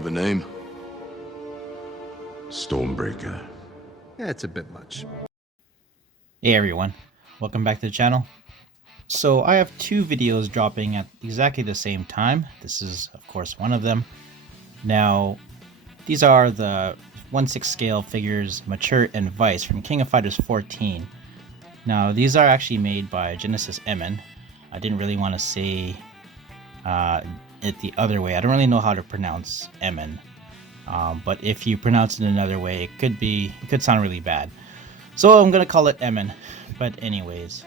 have a name? Stormbreaker. Yeah, it's a bit much. Hey everyone, welcome back to the channel. So I have two videos dropping at exactly the same time. This is of course one of them. Now these are the 1/6 scale figures Mature and Vice from King of Fighters 14. Now these are actually made by Genesis Emen. I didn't really want to say it the other way. I don't really know how to pronounce Emen. But if you pronounce it another way, it could sound really bad. So I'm gonna call it Emen. But anyways,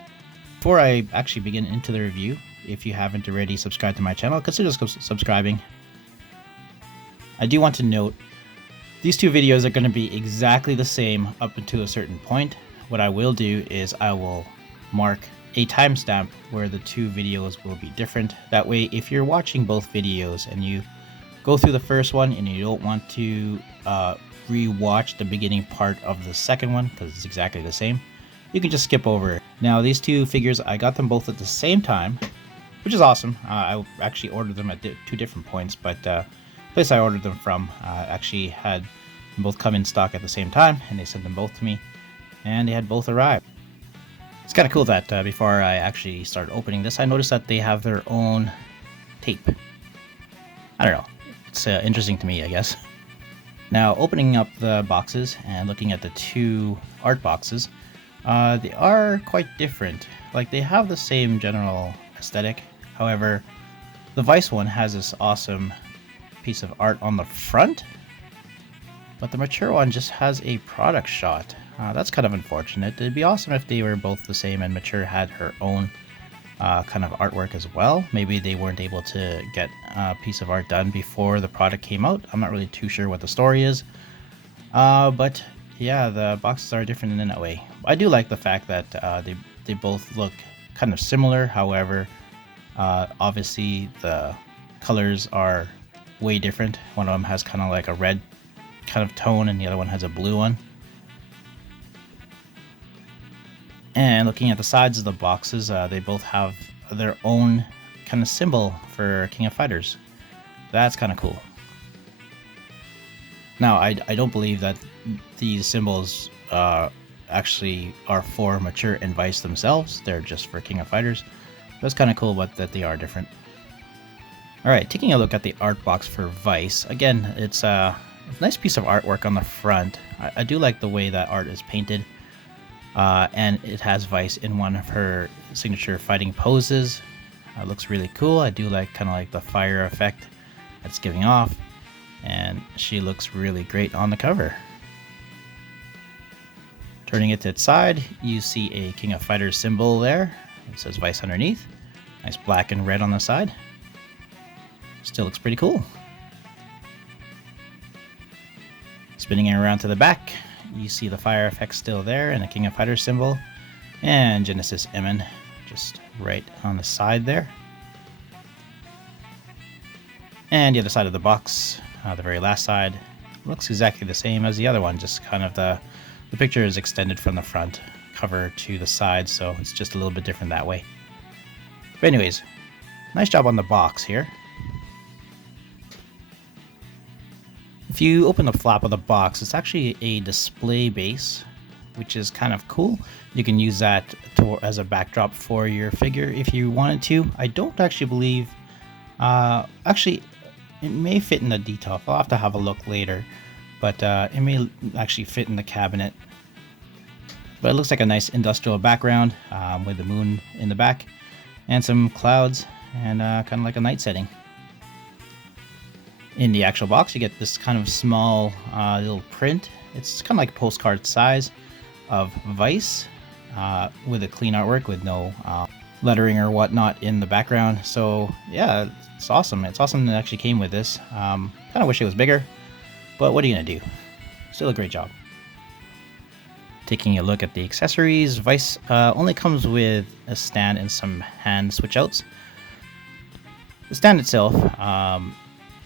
before I actually begin into the review, if you haven't already subscribed to my channel, consider subscribing. I do want to note, these two videos are going to be exactly the same up until a certain point. What I will do is I will mark a timestamp where the two videos will be different. That way, if you're watching both videos and you go through the first one and you don't want to re-watch the beginning part of the second one because it's exactly the same, you can just skip over it. Now these two figures, I got them both at the same time, which is awesome. I actually ordered them at two different points, but the place I ordered them from actually had them both come in stock at the same time, and they sent them both to me, and they had both arrived. It's kind of cool that before I actually started opening this, I noticed that they have their own tape. I don't know. It's interesting to me, I guess. Now, opening up the boxes and looking at the two art boxes, they are quite different. Like, they have the same general aesthetic. However, the Vice one has this awesome piece of art on the front, but the Mature one just has a product shot. That's kind of unfortunate. It'd be awesome if they were both the same and Mature had her own kind of artwork as well. Maybe they weren't able to get a piece of art done before the product came out. I'm not really too sure what the story is. But yeah, the boxes are different in that way. I do like the fact that they both look kind of similar. However, obviously the colors are way different. One of them has kind of like a red kind of tone and the other one has a blue one. And looking at the sides of the boxes, they both have their own kind of symbol for King of Fighters. That's kind of cool. Now, I don't believe that these symbols actually are for Mature and Vice themselves. They're just for King of Fighters. That's kind of cool, but that they are different. Alright, taking a look at the art box for Vice. Again, it's a nice piece of artwork on the front. I do like the way that art is painted. And it has Vice in one of her signature fighting poses. It looks really cool. I do like kind of like the fire effect that's giving off. And she looks really great on the cover. Turning it to its side, you see a King of Fighters symbol there. It says Vice underneath. Nice black and red on the side. Still looks pretty cool. Spinning it around to the back, you see the fire effect still there and the King of Fighters symbol. And Genesis Emen just right on the side there. And the other side of the box, the very last side, looks exactly the same as the other one. Just kind of the picture is extended from the front cover to the side, so it's just a little bit different that way. But anyways, nice job on the box here. If you open the flap of the box, it's actually a display base, which is kind of cool. You can use that as a backdrop for your figure if you wanted to. I don't actually believe, actually, it may fit in the detail. I'll have to have a look later, but it may actually fit in the cabinet. But it looks like a nice industrial background with the moon in the back and some clouds and kind of like a night setting. In the actual box, you get this kind of small little print. It's kind of like a postcard size of Vice with a clean artwork with no lettering or whatnot in the background. So yeah, it's awesome. It's awesome that it actually came with this. Kind of wish it was bigger, but what are you gonna do? Still a great job. Taking a look at the accessories, Vice only comes with a stand and some hand switch outs. The stand itself,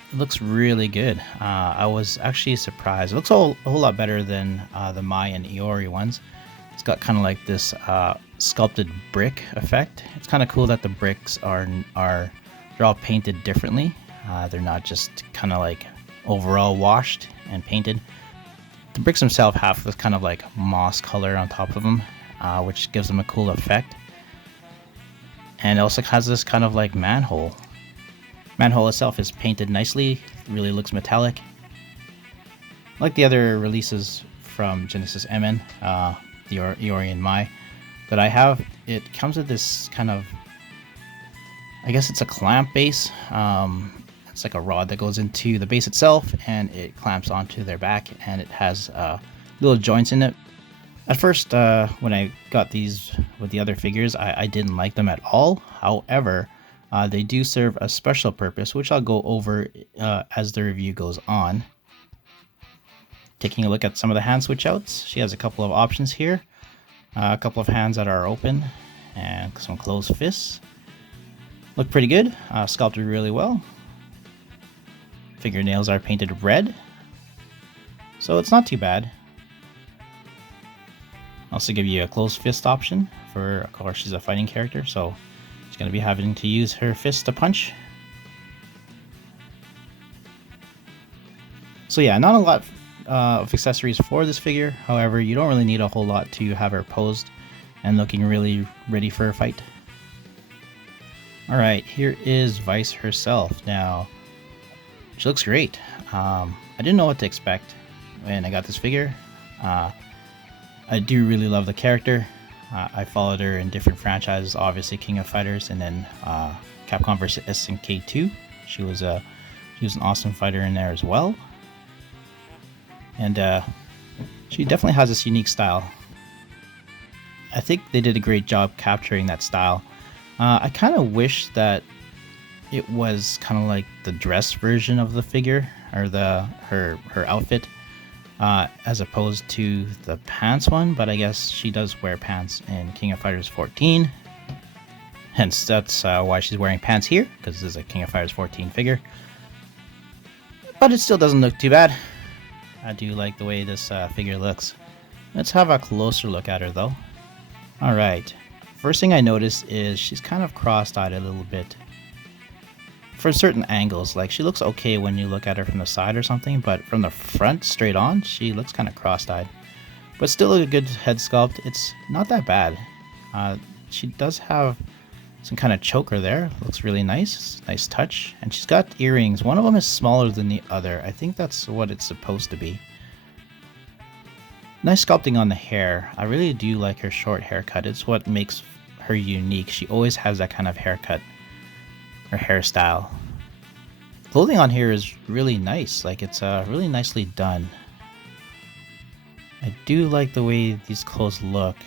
it looks really good. I was actually surprised. It looks a whole lot better than the Mai and Iori ones. It's got kind of like this sculpted brick effect. It's kind of cool that the bricks are they're all painted differently. They're not just kind of like overall washed and painted. The bricks themselves have this kind of like moss color on top of them, which gives them a cool effect. And it also has this kind of like manhole. Manhole itself is painted nicely, really looks metallic. Like the other releases from Genesis Emen, the Iori and Mai that I have, it comes with this kind of, I guess it's a clamp base. It's like a rod that goes into the base itself and it clamps onto their back, and it has little joints in it. At first, when I got these with the other figures, I didn't like them at all. However, they do serve a special purpose, which I'll go over as the review goes on. Taking a look at some of the hand switch outs, she has a couple of options here. A couple of hands that are open and some closed fists. Look pretty good, sculpted really well. Fingernails are painted red, so it's not too bad. Also give you a closed fist option for, of course, she's a fighting character, so she's going to be having to use her fist to punch. So yeah, not a lot of accessories for this figure. However, you don't really need a whole lot to have her posed and looking really ready for a fight. Alright, here is Vice herself. Now, she looks great. I didn't know what to expect when I got this figure. I do really love the character. I followed her in different franchises, obviously King of Fighters, and then Capcom vs. SNK 2. She was an awesome fighter in there as well. And she definitely has this unique style. I think they did a great job capturing that style. I kind of wish that it was kind of like the dress version of the figure, or her outfit, as opposed to the pants one, but I guess she does wear pants in King of Fighters 14. Hence, that's why she's wearing pants here, because this is a King of Fighters 14 figure. But it still doesn't look too bad. I do like the way this figure looks. Let's have a closer look at her though. Alright, first thing I noticed is she's kind of cross-eyed a little bit. For certain angles, like she looks okay when you look at her from the side or something, but from the front straight on, she looks kind of cross-eyed. But still a good head sculpt. It's not that bad. She does have some kind of choker there. Looks really nice. Nice touch. And she's got earrings. One of them is smaller than the other. I think that's what it's supposed to be. Nice sculpting on the hair. I really do like her short haircut. It's what makes her unique. She always has that kind of haircut or hairstyle. Clothing on here is really nice. Like, it's really nicely done. I do like the way these clothes look.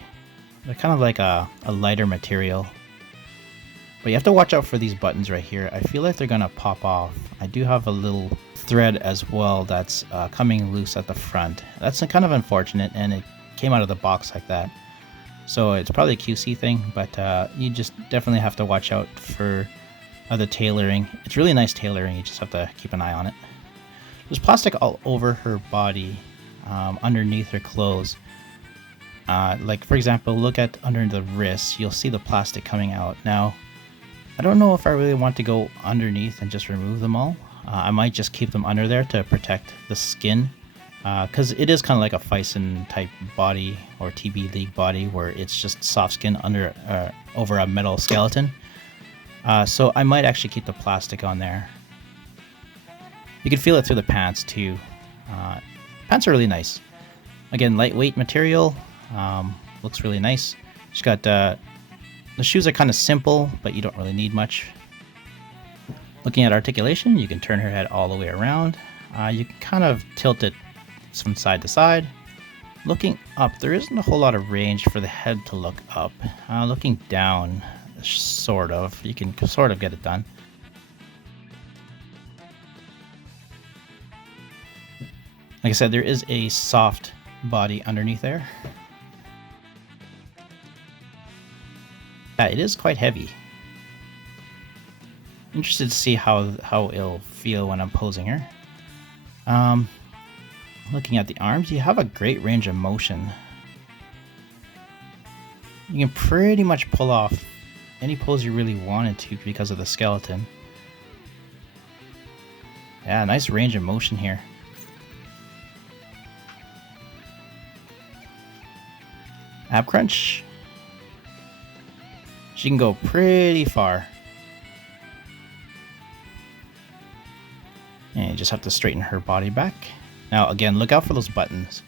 They're kind of like a lighter material. But you have to watch out for these buttons right here. I feel like they're gonna pop off. I do have a little thread as well that's coming loose at the front. That's kind of unfortunate, and it came out of the box like that. So it's probably a QC thing, but you just definitely have to watch out for the tailoring. It's really nice tailoring, you just have to keep an eye on it. There's plastic all over her body, underneath her clothes. Like, for example, look at under the wrist, you'll see the plastic coming out. Now, I don't know if I really want to go underneath and just remove them all. I might just keep them under there to protect the skin, because it is kind of like a Fison type body or TB League body where it's just soft skin under over a metal skeleton. So I might actually keep the plastic on there. You can feel it through the pants too. Pants are really nice. Again, lightweight material, looks really nice. She's got the shoes are kind of simple, but you don't really need much. Looking at articulation, you can turn her head all the way around. You can kind of tilt it from side to side. Looking up, there isn't a whole lot of range for the head to look up. Looking down, sort of, you can sort of get it done. Like I said, there is a soft body underneath there. Yeah, it is quite heavy. Interested to see how it'll feel when I'm posing her. Looking at the arms, you have a great range of motion. You can pretty much pull off any pose you really wanted to because of the skeleton. Yeah, nice range of motion here. Ab crunch. She can go pretty far. And you just have to straighten her body back. Now, again, look out for those buttons.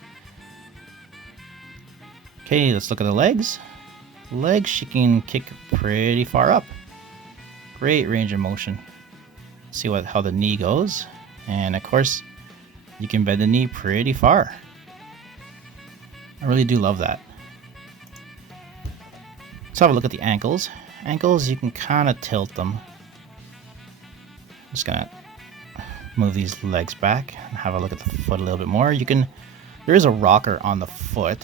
Okay, let's look at the legs. The legs, she can kick pretty far up. Great range of motion. See how the knee goes. And of course, you can bend the knee pretty far. I really do love that. Let's have a look at the ankles. Ankles, you can kind of tilt them. Just gonna move these legs back and have a look at the foot a little bit more. There is a rocker on the foot,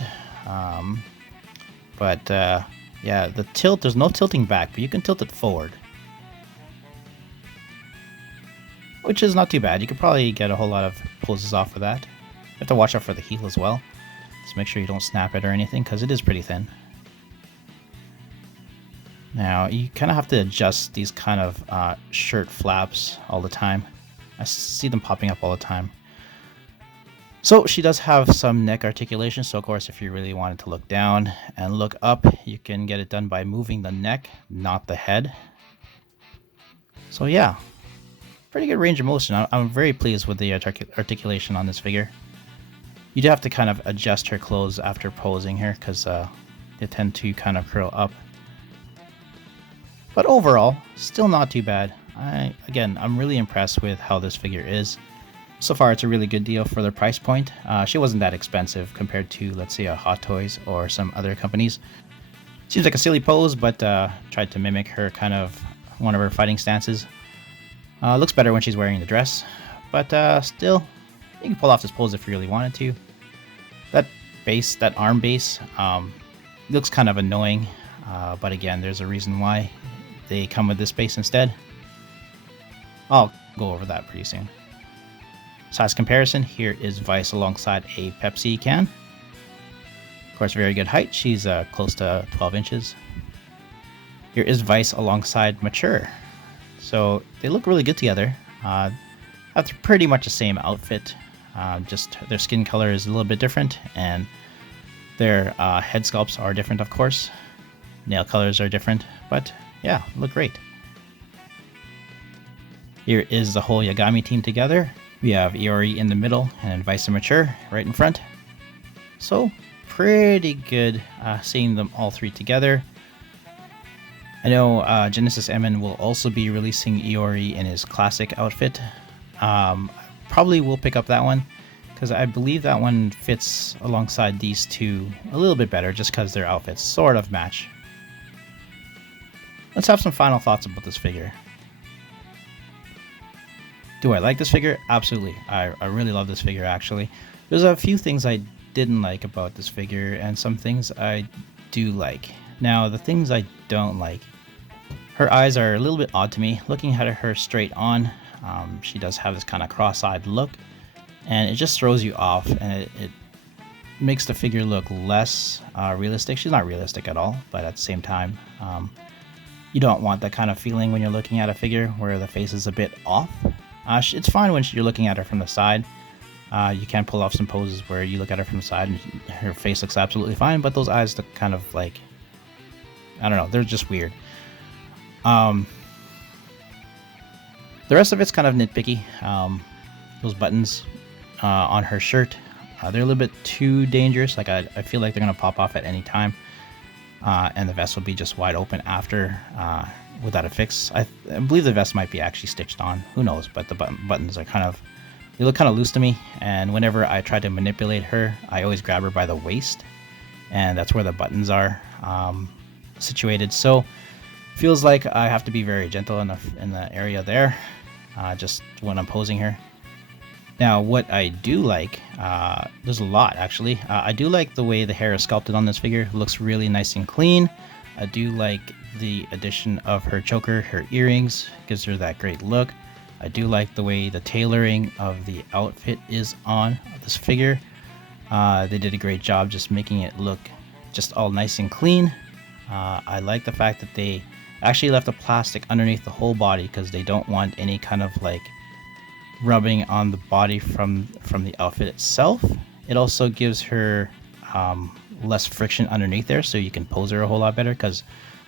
yeah, the tilt, there's no tilting back, but you can tilt it forward, which is not too bad. You could probably get a whole lot of poses off of that. You have to watch out for the heel as well. Just make sure you don't snap it or anything, because it is pretty thin. Now, you kind of have to adjust these kind of shirt flaps all the time. I see them popping up all the time. So she does have some neck articulation. So of course, if you really wanted to look down and look up, you can get it done by moving the neck, not the head. So yeah, pretty good range of motion. I'm very pleased with the articulation on this figure. You do have to kind of adjust her clothes after posing her, because they tend to kind of curl up. But overall, still not too bad. Again, I'm really impressed with how this figure is. So far, it's a really good deal for their price point. She wasn't that expensive compared to, let's say, a Hot Toys or some other companies. Seems like a silly pose, but tried to mimic her kind of one of her fighting stances. Looks better when she's wearing the dress, but still, you can pull off this pose if you really wanted to. That base, that arm base, looks kind of annoying, but again, there's a reason why they come with this base instead. I'll go over that pretty soon. Size comparison, here is Vice alongside a Pepsi can. Of course, very good height. She's close to 12 inches. Here is Vice alongside Mature. So they look really good together. Have pretty much the same outfit. Just their skin color is a little bit different, and their head sculpts are different, of course. Nail colors are different, but yeah, look great. Here is the whole Yagami team together. We have Iori in the middle and Vice and Mature right in front. So pretty good seeing them all three together. I know Genesis Emen will also be releasing Iori in his classic outfit. Probably will pick up that one, because I believe that one fits alongside these two a little bit better, just because their outfits sort of match. Let's have some final thoughts about this figure. Do I like this figure? Absolutely. I really love this figure, actually. There's a few things I didn't like about this figure, and some things I do like. Now, the things I don't like. Her eyes are a little bit odd to me. Looking at her straight on, she does have this kind of cross-eyed look, and it just throws you off, and it makes the figure look less realistic. She's not realistic at all, but at the same time, you don't want that kind of feeling when you're looking at a figure where the face is a bit off. It's fine when you're looking at her from the side. You can pull off some poses where you look at her from the side and her face looks absolutely fine, but those eyes look kind of like, I don't know, they're just weird. The rest of it's kind of nitpicky. Those buttons on her shirt, they're a little bit too dangerous. Like I feel like they're going to pop off at any time. And the vest will be just wide open after without a fix. I believe the vest might be actually stitched on. Who knows? But the buttons are they look kind of loose to me. And whenever I try to manipulate her, I always grab her by the waist, and that's where the buttons are situated. So feels like I have to be very gentle in the area there, just when I'm posing her. Now, what I do like, there's a lot actually. I do like the way the hair is sculpted on this figure. It looks really nice and clean. I do like the addition of her choker, her earrings, gives her that great look. I do like the way the tailoring of the outfit is on this figure. They did a great job just making it look just all nice and clean. I like the fact that they actually left the plastic underneath the whole body, because they don't want any kind of like rubbing on the body from the outfit itself. It also gives her less friction underneath there, so you can pose her a whole lot better because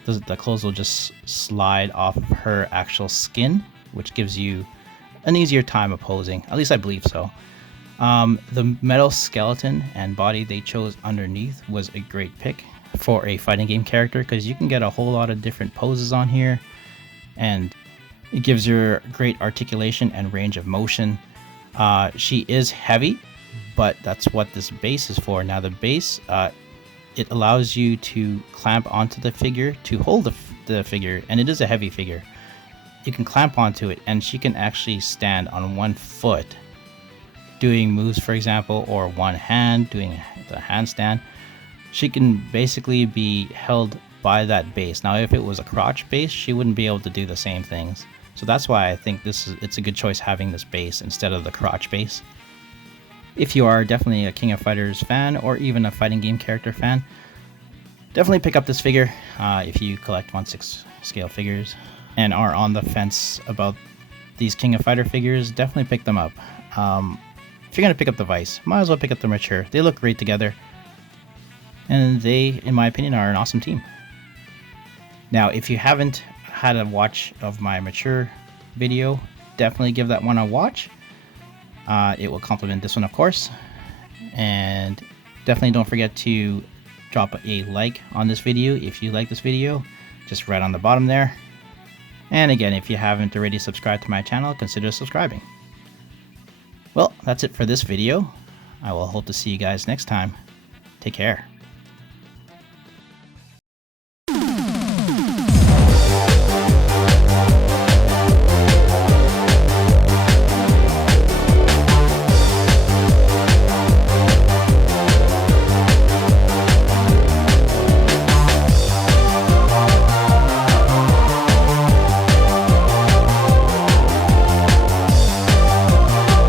the clothes will just slide off of her actual skin, which gives you an easier time of posing. At least I believe so. The metal skeleton and body they chose underneath was a great pick for a fighting game character because you can get a whole lot of different poses on here, and it gives her great articulation and range of motion. She is heavy, but that's what this base is for. Now the base, it allows you to clamp onto the figure to hold the figure, and it is a heavy figure. You can clamp onto it, and she can actually stand on one foot doing moves, for example, or one hand doing the handstand. She can basically be held by that base. Now, if it was a crotch base, she wouldn't be able to do the same things. So that's why I think it's a good choice having this base instead of the crotch base. If you are definitely a King of Fighters fan or even a fighting game character fan, definitely pick up this figure if you collect 1/6 scale figures and are on the fence about these King of Fighter figures. Definitely pick them up. If you're going to pick up the Vice, might as well pick up the Mature. They look great together, and they, in my opinion, are an awesome team. Now, if you haven't had a watch of my Mature video, definitely give that one a watch. It will complement this one, of course. And definitely don't forget to drop a like on this video if you like this video, just right on the bottom there. And again, if you haven't already subscribed to my channel, consider subscribing. Well, that's it for this video. I will hope to see you guys next time. Take care.